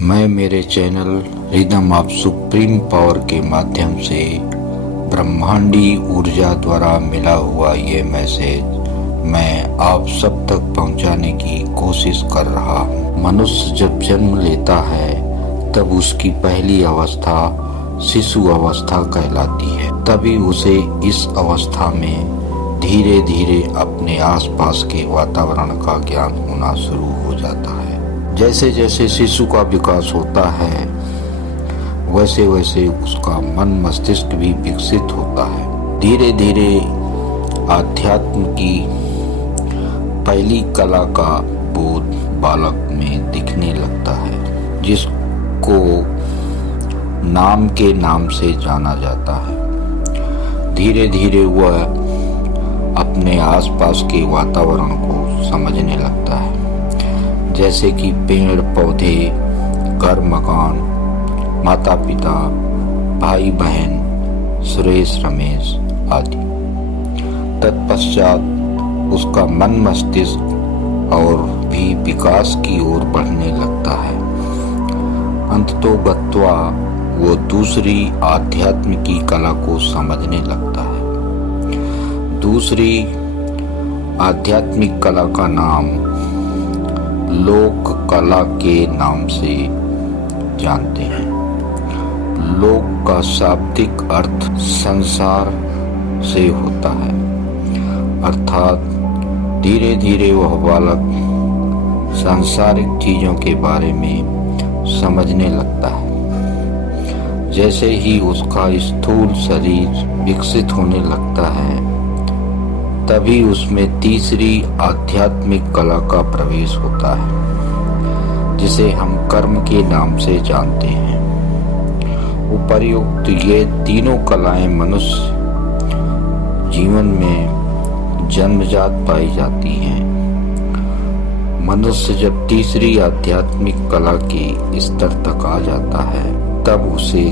मैं मेरे channel rhythm of supreme power के माध्यम से ब्रह्मांडी ऊर्जा द्वारा मिला हुआ ये मैसेज मैं आप सब तक पहुंचाने की कोशिश कर रहा हूं। मनुष्य जब जन्म लेता है तब उसकी पहली अवस्था शिशु अवस्था कहलाती है। तभी उसे इस अवस्था में धीरे धीरे अपने आसपास के वातावरण का ज्ञान होना शुरू हो जाता है। जैसे जैसे शिशु का विकास होता है वैसे वैसे उसका मन मस्तिष्क भी विकसित होता है। धीरे धीरे आध्यात्म की पहली कला का बोध बालक में दिखने लगता है, जिसको नाम के नाम से जाना जाता है। धीरे धीरे वह अपने आसपास के वातावरण को समझने लगता है, जैसे कि पेड़ पौधे, घर मकान, माता पिता, भाई बहन, सुरेश रमेश आदि। तत्पश्चात उसका मन मस्तिष्क और भी विकास की ओर बढ़ने लगता है। अंततोगत्वा वो दूसरी आध्यात्म की कला को समझने लगता है। दूसरी आध्यात्मिक कला का नाम लोक कला के नाम से जानते हैं। लोक का शाब्दिक अर्थ संसार से होता है, अर्थात धीरे धीरे वह बालक सांसारिक चीजों के बारे में समझने लगता है। जैसे ही उसका स्थूल शरीर विकसित होने लगता है तभी उसमें तीसरी आध्यात्मिक कला का प्रवेश होता है, जिसे हम कर्म के नाम से जानते हैं। उपर्युक्त ये तीनों कलाएं मनुष्य जीवन में जन्मजात पाई जाती हैं। मनुष्य जब तीसरी आध्यात्मिक कला के स्तर तक आ जाता है तब उसे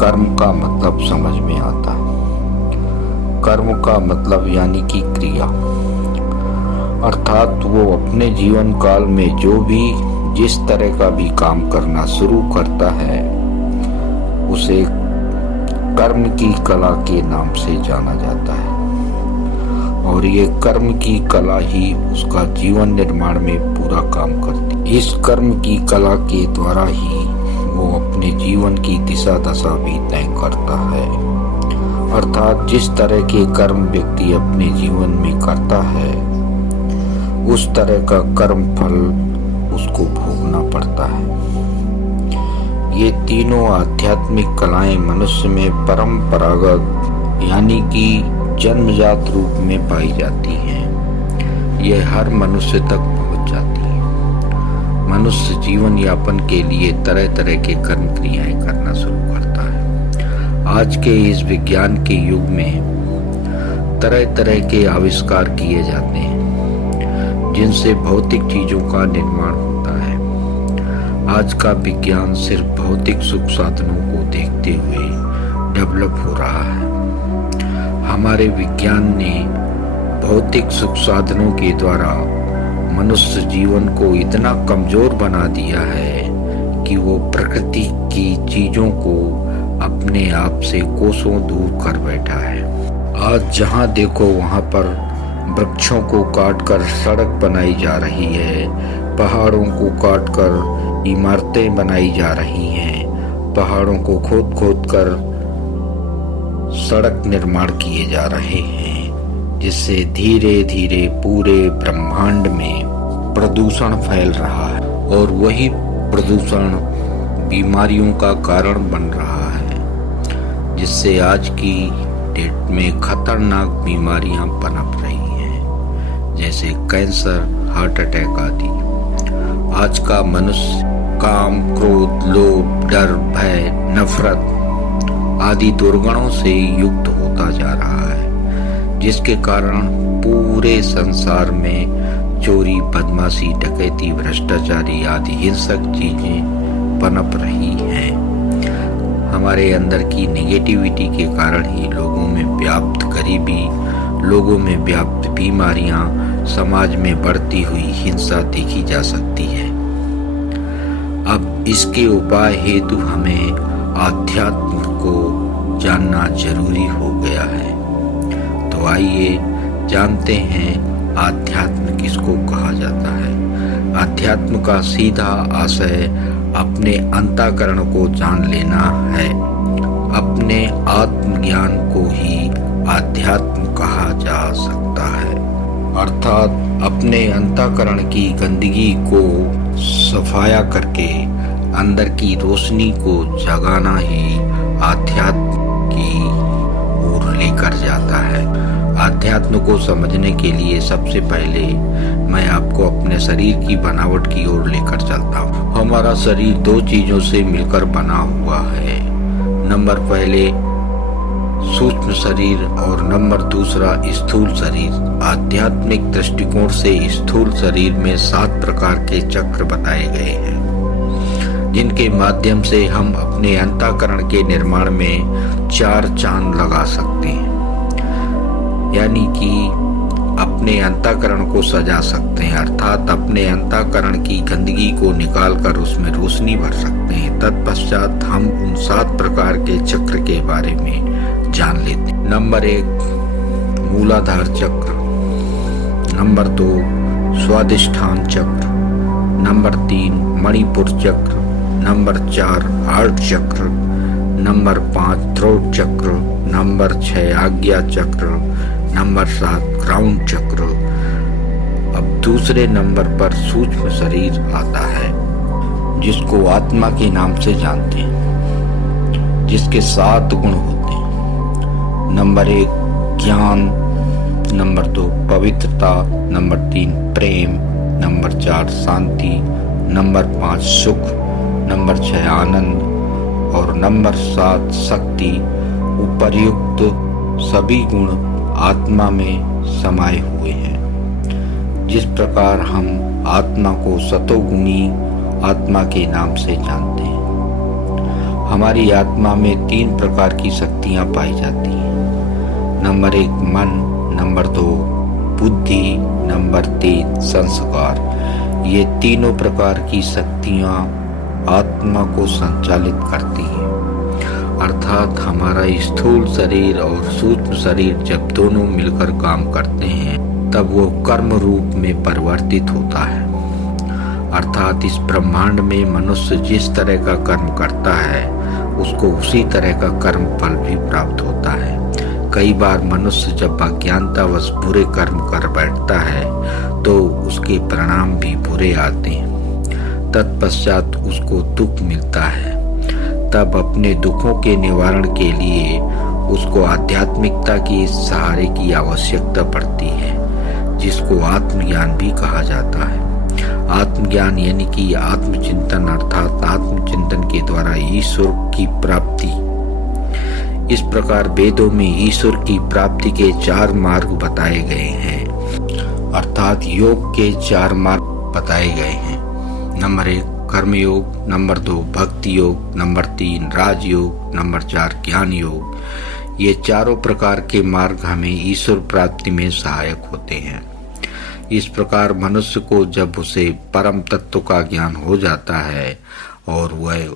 कर्म का मतलब समझ में आता है। कर्म का मतलब यानी कि क्रिया, अर्थात वो अपने जीवन काल में जो भी जिस तरह का भी काम करना शुरू करता है उसे कर्म की कला के नाम से जाना जाता है। और ये कर्म की कला ही उसका जीवन निर्माण में पूरा काम करती है। इस कर्म की कला के द्वारा ही वो अपने जीवन की दिशा दशा भी तय करता है, अर्थात जिस तरह के कर्म व्यक्ति अपने जीवन में करता है उस तरह का कर्म फल उसको भोगना पड़ता है। ये तीनों आध्यात्मिक कलाएं मनुष्य में परंपरागत यानी कि जन्मजात रूप में पाई जाती हैं। ये हर मनुष्य तक पहुंच जाती है। मनुष्य जीवन यापन के लिए तरह तरह के कर्म क्रियाएं करना शुरू करता है। आज के इस विज्ञान के युग में तरह तरह के आविष्कार किए जाते हैं जिनसे भौतिक चीजों का निर्माण होता है। आज का विज्ञान सिर्फ भौतिक सुख साधनों को देखते हुए डेवलप हो रहा है। हमारे विज्ञान ने भौतिक सुख साधनों के द्वारा मनुष्य जीवन को इतना कमजोर बना दिया है कि वो प्रकृति की चीजों को अपने आप से कोसों दूर कर बैठा है। आज जहां देखो वहां पर वृक्षों को काटकर सड़क बनाई जा रही है, पहाड़ों को काटकर इमारतें बनाई जा रही हैं, पहाड़ों को खोद खोद कर सड़क निर्माण किए जा रहे हैं, जिससे धीरे धीरे पूरे ब्रह्मांड में प्रदूषण फैल रहा है और वही प्रदूषण बीमारियों का कारण बन रहा है, जिससे आज की डेट में खतरनाक बीमारियां पनप रही हैं, जैसे कैंसर, हार्ट अटैक आदि। आज का मनुष्य काम, क्रोध, लोभ, डर, भय, नफरत आदि दुर्गुणों से युक्त होता जा रहा है, जिसके कारण पूरे संसार में चोरी, बदमाशी, डकैती, भ्रष्टाचारी आदि हिंसक चीजें पनप रही हैं। हमारे अंदर की नेगेटिविटी के कारण ही लोगों में व्याप्त गरीबी, लोगों में व्याप्त बीमारियां, समाज में बढ़ती हुई हिंसा देखी जा सकती है। अब इसके उपाय हेतु हमें आध्यात्म को जानना जरूरी हो गया है। तो आइए जानते हैं आध्यात्म किसको कहा जाता है। अध्यात्म का सीधा आशय अपने अंतःकरण को जान लेना है। अपने आत्मज्ञान को ही आध्यात्म कहा जा सकता है, अर्थात अपने अंतःकरण की गंदगी को सफाया करके अंदर की रोशनी को जगाना ही आध्यात्म की ओर लेकर जाता है। आध्यात्म को समझने के लिए सबसे पहले मैं आपको अपने शरीर की बनावट की ओर लेकर चलता हूँ। हमारा शरीर दो चीजों से मिलकर बना हुआ है। नंबर पहले सूक्ष्म शरीर और नंबर दूसरा स्थूल शरीर। आध्यात्मिक दृष्टिकोण से स्थूल शरीर में 7 प्रकार के चक्र बताए गए हैं, जिनके माध्यम से हम अपने अंतःकरण के निर्माण में 4 चांद लगा सकते हैं, यानी कि अपने अंतःकरण को सजा सकते हैं, अर्थात अपने अंतःकरण की गंदगी को निकालकर उसमें रोशनी भर सकते हैं। तत्पश्चात हम उन 7 प्रकार के चक्र के बारे में जान लेते हैं। नंबर 1 मूलाधार चक्र, नंबर 2 स्वादिष्ठान चक्र, नंबर 3 मणिपुर चक्र, नंबर 4 हार्ट चक्र, नंबर 5 थ्रोट चक्र, नंबर 6 आज्ञा चक्र, नंबर 7 क्राउन चक्र। अब दूसरे नंबर पर सूक्ष्म शरीर आता है, जिसको आत्मा के नाम से जानते हैं, जिसके 7 गुण होते हैं। नंबर 1 ज्ञान, नंबर 2 पवित्रता, नंबर 3 प्रेम, नंबर 4 शांति, नंबर 5 सुख, नंबर 6 आनंद और नंबर 7 शक्ति। उपर्युक्त सभी गुण आत्मा में समाये हुए हैं। जिस प्रकार हम आत्मा को सतोगुणी आत्मा के नाम से जानते हैं। हमारी आत्मा में 3 प्रकार की शक्तियां पाई जाती हैं। नंबर 1 मन, नंबर 2 बुद्धि, नंबर 3 संस्कार। ये तीनों प्रकार की शक्तियां आत्मा को संचालित करती हैं, अर्थात हमारा स्थूल शरीर और सूक्ष्म शरीर जब दोनों मिलकर काम करते हैं तब वो कर्म रूप में परिवर्तित होता है। अर्थात इस ब्रह्मांड में मनुष्य जिस तरह का कर्म करता है उसको उसी तरह का कर्म फल भी प्राप्त होता है। कई बार मनुष्य जब अज्ञानतावश बुरे कर्म कर बैठता है तो उसके परिणाम भी बुरे आते हैं। तत्पश्चात उसको दुख मिलता है। तब अपने दुखों के निवारण के लिए उसको आध्यात्मिकता के सहारे की आवश्यकता पड़ती है, जिसको आत्मज्ञान भी कहा जाता है। आत्मज्ञान यानी कि आत्मचिंतन, अर्थात आत्मचिंतन के द्वारा ईश्वर की प्राप्ति। इस प्रकार वेदों में ईश्वर की प्राप्ति के 4 मार्ग बताए गए हैं, अर्थात योग के 4 मार्ग बताए गए हैं। नंबर 1 कर्मयोग, नंबर 2 भक्ति योग, नंबर 3 राजयोग, नंबर 4 ज्ञान योग। ये चारों प्रकार के मार्ग हमें ईश्वर प्राप्ति में सहायक होते हैं। इस प्रकार मनुष्य को जब उसे परम तत्व का ज्ञान हो जाता है और वह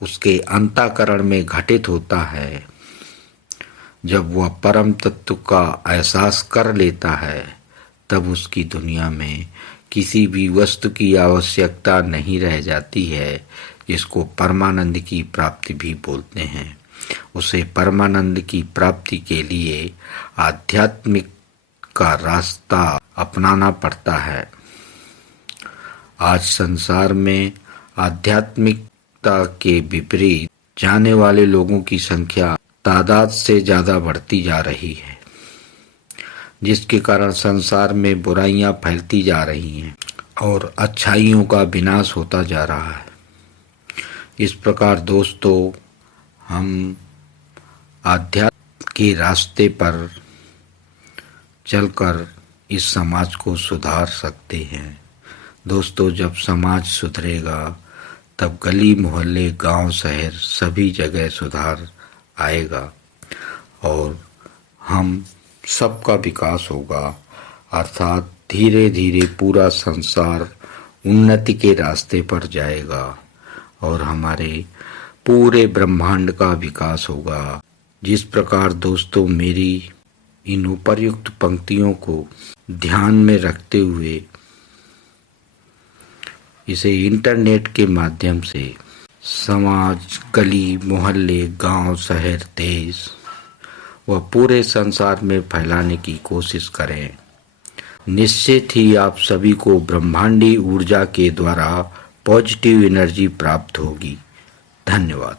उसके अंतःकरण में घटित होता है, जब वह परम तत्व का एहसास कर लेता है, तब उसकी दुनिया में किसी भी वस्तु की आवश्यकता नहीं रह जाती है, जिसको परमानंद की प्राप्ति भी बोलते हैं। उसे परमानंद की प्राप्ति के लिए आध्यात्मिक का रास्ता अपनाना पड़ता है। आज संसार में आध्यात्मिकता के विपरीत जाने वाले लोगों की संख्या तादाद से ज्यादा बढ़ती जा रही है, जिसके कारण संसार में बुराइयां फैलती जा रही हैं और अच्छाइयों का विनाश होता जा रहा है। इस प्रकार दोस्तों, हम आध्यात्म के रास्ते पर चलकर इस समाज को सुधार सकते हैं। दोस्तों, जब समाज सुधरेगा तब गली मोहल्ले, गांव, शहर सभी जगह सुधार आएगा और हम सबका विकास होगा, अर्थात धीरे धीरे पूरा संसार उन्नति के रास्ते पर जाएगा। और हमारे पूरे ब्रह्मांड का विकास होगा। जिस प्रकार दोस्तों मेरी इन उपर्युक्त पंक्तियों को ध्यान में रखते हुए इसे इंटरनेट के माध्यम से समाज, गली मोहल्ले, गांव, शहर, देश व पूरे संसार में फैलाने की कोशिश करें, निश्चित ही आप सभी को ब्रह्मांडी ऊर्जा के द्वारा पॉजिटिव एनर्जी प्राप्त होगी। धन्यवाद।